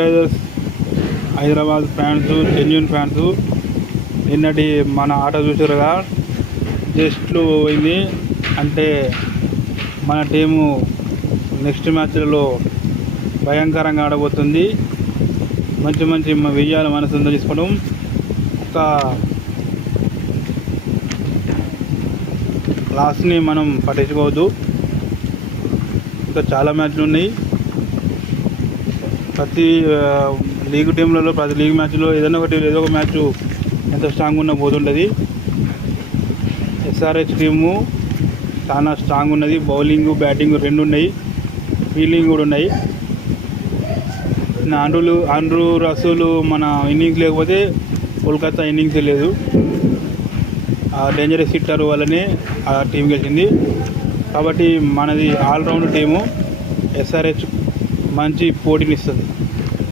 Riders Hyderabad fans, genuine fans నిన్నటి మన ఆట చూసారుగా. జస్ట్లు పోయింది అంటే మన టీము నెక్స్ట్ మ్యాచ్లలో భయంకరంగా ఆడబోతుంది. మంచి మంచి విజయాలు మన సొంతం చేసుకోవడం. ఒక లాస్ట్ని మనం పట్టించుకోవద్దు. ఇంకా చాలా మ్యాచ్లు ఉన్నాయి. ప్రతి లీగ్ టీంలలో ప్రతి లీగ్ మ్యాచ్లో ఏదో ఒక మ్యాచ్ ఎంత స్ట్రాంగ్ ఉన్నా పోతుంటుంది. ఎస్ఆర్హెచ్ టీము చాలా స్ట్రాంగ్ ఉన్నది. బౌలింగ్, బ్యాటింగ్ రెండు ఉన్నాయి, ఫీల్డింగ్ కూడా ఉన్నాయి. ఆండ్రూ రసూలు మన ఇన్నింగ్స్ లేకపోతే కోల్కతా ఇన్నింగ్స్ లేదు. ఆ డేంజరస్ హిట్టర్ వల్లనే ఆ టీం గెలిచింది. కాబట్టి మనది ఆల్రౌండ్ టీము. ఎస్ఆర్హెచ్ మంచి పోటీని ఇస్తుంది.